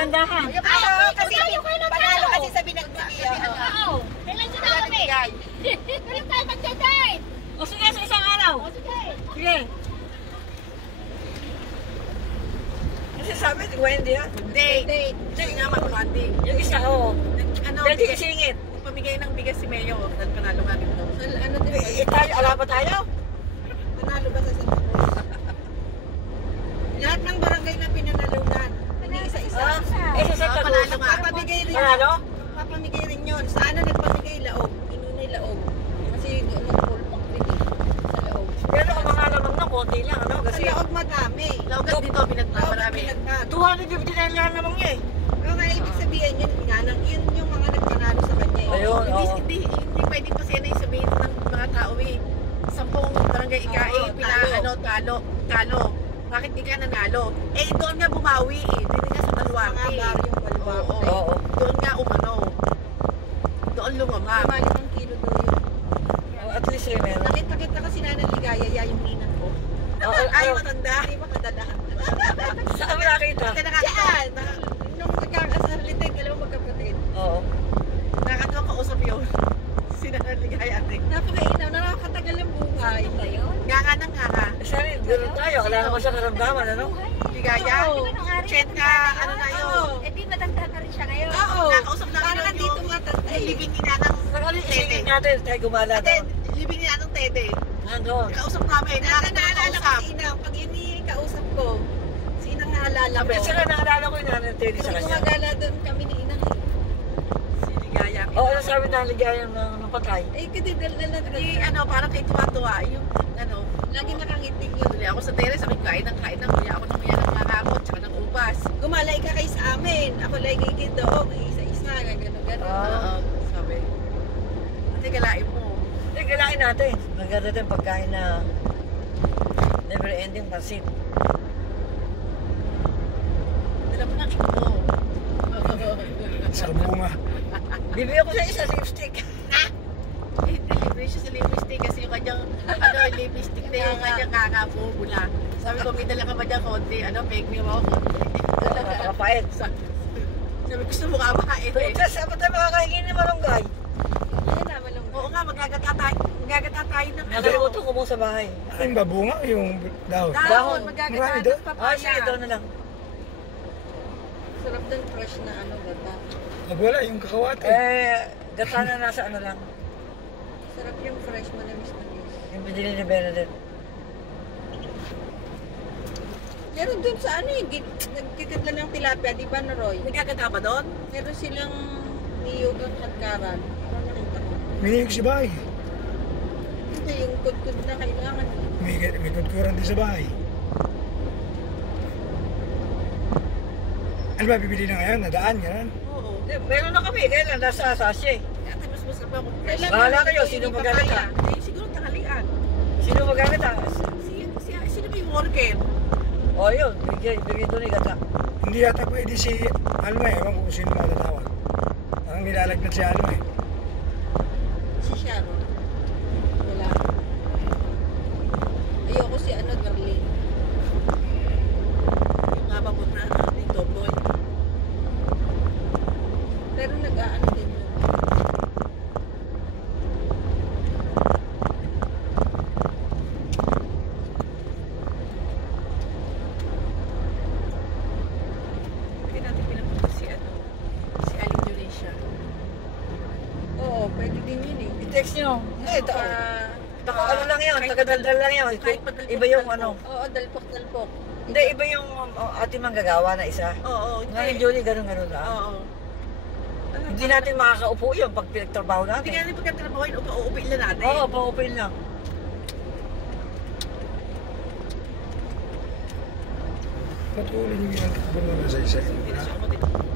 dahan-dahan. Kasi panalo kasi sa binagbigyan. Oo. Kailan siya na kami? Kailan tayo mag-date? O sige, sa isang araw. O sige. Sige. Kasi sabi, Wendy ha? Date. Siya nga mag-Monday. Yung isa, oo. Ano? Pwede isingit. Pamigay ng bigas si Mayo. Dahil panalo nga dito. Ano din? Tayo, ala ba tayo? Panalo ba sa Santa Cruz? Lahat ng barangay na pinanalunan. Hindi isa-isa. Sa Santa Cruz. Panalo nga. Papamigay rin. Panalo? Papamigay rin yun. Sa ano nagpamigay? Laog. Inunay laog. Kasi mag-full pang sa laog. Pero ang mga lamang na, konti lang, ano? Kasi Sa laog madami. Laog dito pinagmamarami. 259 lang namang niya eh. Pero nga ibig sabihin yun nga, yun yung mga nagpanalo sa kanya. Ayun, oo. Hindi pwede pa siya na yung sabihin ng mga tao eh. 10 barangay ikain, talo. Bakit di ka nanalo? Eh, doon nga bumawi eh. Doon nga sa Baluarte. Oo. Doon nga umano. Doon lumamang. 5 kilo doon yun. At least yun meron. Nakita kasi Nanang Ligaya, yung ninang ko. Ay, matanda. Ay, makadala. Saan mo nakita? Kasi nakakita. Nung nagkakasalitin, alam mo magkapatid. Oo. Nakakatawa kausap yun. Si Nanang Ligaya ate. Napakainaw, nakakatagal ang buhay. Ano ba yun? Nga ng nga. Sana, gano'n tayo. Wala naman siya karamdaman, ano? Ligaya. Di ba nung araw Chet yung ka, matanda ano na yun? yun? Eh di matanda na rin siya ngayon. Oo. Nakausap namin Parang yun nandito yung matanda eh. libing ni Nanang Isingin natin, tayo gumala Ate, doon. libing ni Nanang Tede. Nandun. Kausap namin. Naalala ko si Inang. Pag kausap ko, si Inang naalala ko. Sabi sila naalala ko yung nanantili sa Kasi kanya. gumagala doon kami ni Inang. Si Ligaya. Oo, ano sabi na ligayang ng patay? Eh, kasi dala na ano, parang kay tuwa-tuwa. Yung, ano, lagi nakangiting yun. Uli ako sa terrace, ako'y kain ng kuya ako ng kuya ng langakot, tsaka ng upas. Gumalay ka kayo sa amin. Ako lagi kayo doon, isa-isa, gano'n-gano'n. Oo, sabi. Ate, galain mo. Hindi, kailangan natin. Maganda din pagkain na never ending pansit. Dala mo ng ito. Sa bunga. Bibigyan ko sa isa lipstick. Hindi, libre siya sa lipstick kasi yung kanyang, lipstick na yung kanyang kakapumula. Sabi ko, may dala ka ba dyan konti? Make me ako konti. Kapait. Sabi, gusto mo ka ba? Puta, saan ba tayo makakahingi ni Malunggay? Oo nga, magagata tayo ng Nagluto ko mo sa bahay. Ang babunga yung dahon. Dahon. Magagata Marami ng doon? papaya. Sige, ito na lang. Sarap din fresh na gata. Pag wala yung kakawate. Gata na nasa ano lang. Sarap yung fresh manamis na fish. Yung binili ni Bernadette. Meron dun sa nagtitinda ng tilapia, di ba na Roy? Nagkagata ba doon? Meron silang niyugang katkaran. Parang nakita ko. Miniyog si bahay. Ito yung kudkud na kailangan. May kudkuran din sa bahay. Ano ba, bibili na ngayon? Nadaan, gano'n? Oo. Meron na kami. Kailan? Nasa sachet. Ate, mas masarap ako. Bahala kayo, sino magalit, ha? Siguro tanghalian. Sino magamit ha? Sino ba yung worker? O yun, bigay doon ni Gata. Hindi yata pwede si Alma. Ewan ko kung sino matatawag. Parang nilalagnat si Alma eh. Si Sharon. Wala. Ayoko si Darlene. Yung mababot na yung Tomboy. Pero nag-aano din yun. Pwede natin pinapunta si Aling Indonesia. Oo, pwede din yun eh. I-text nyo. Hindi, ano lang yun, kahit taga-daldal lang yun. kahit padalpok, Iba yung ano. Oo, dalpok. Hindi, iba yung ating manggagawa na isa. Oo, Ngayon, Julie, ganun-ganun lang. Oo. Hindi natin makakaupo yun pag pinagtrabaho Hindi natin. nga rin pagkatrabahoin, uuupin lang natin. Oo, pang-open lang. Patuloy niyo yung takbo na sa isa. Hindi na siya kumatin.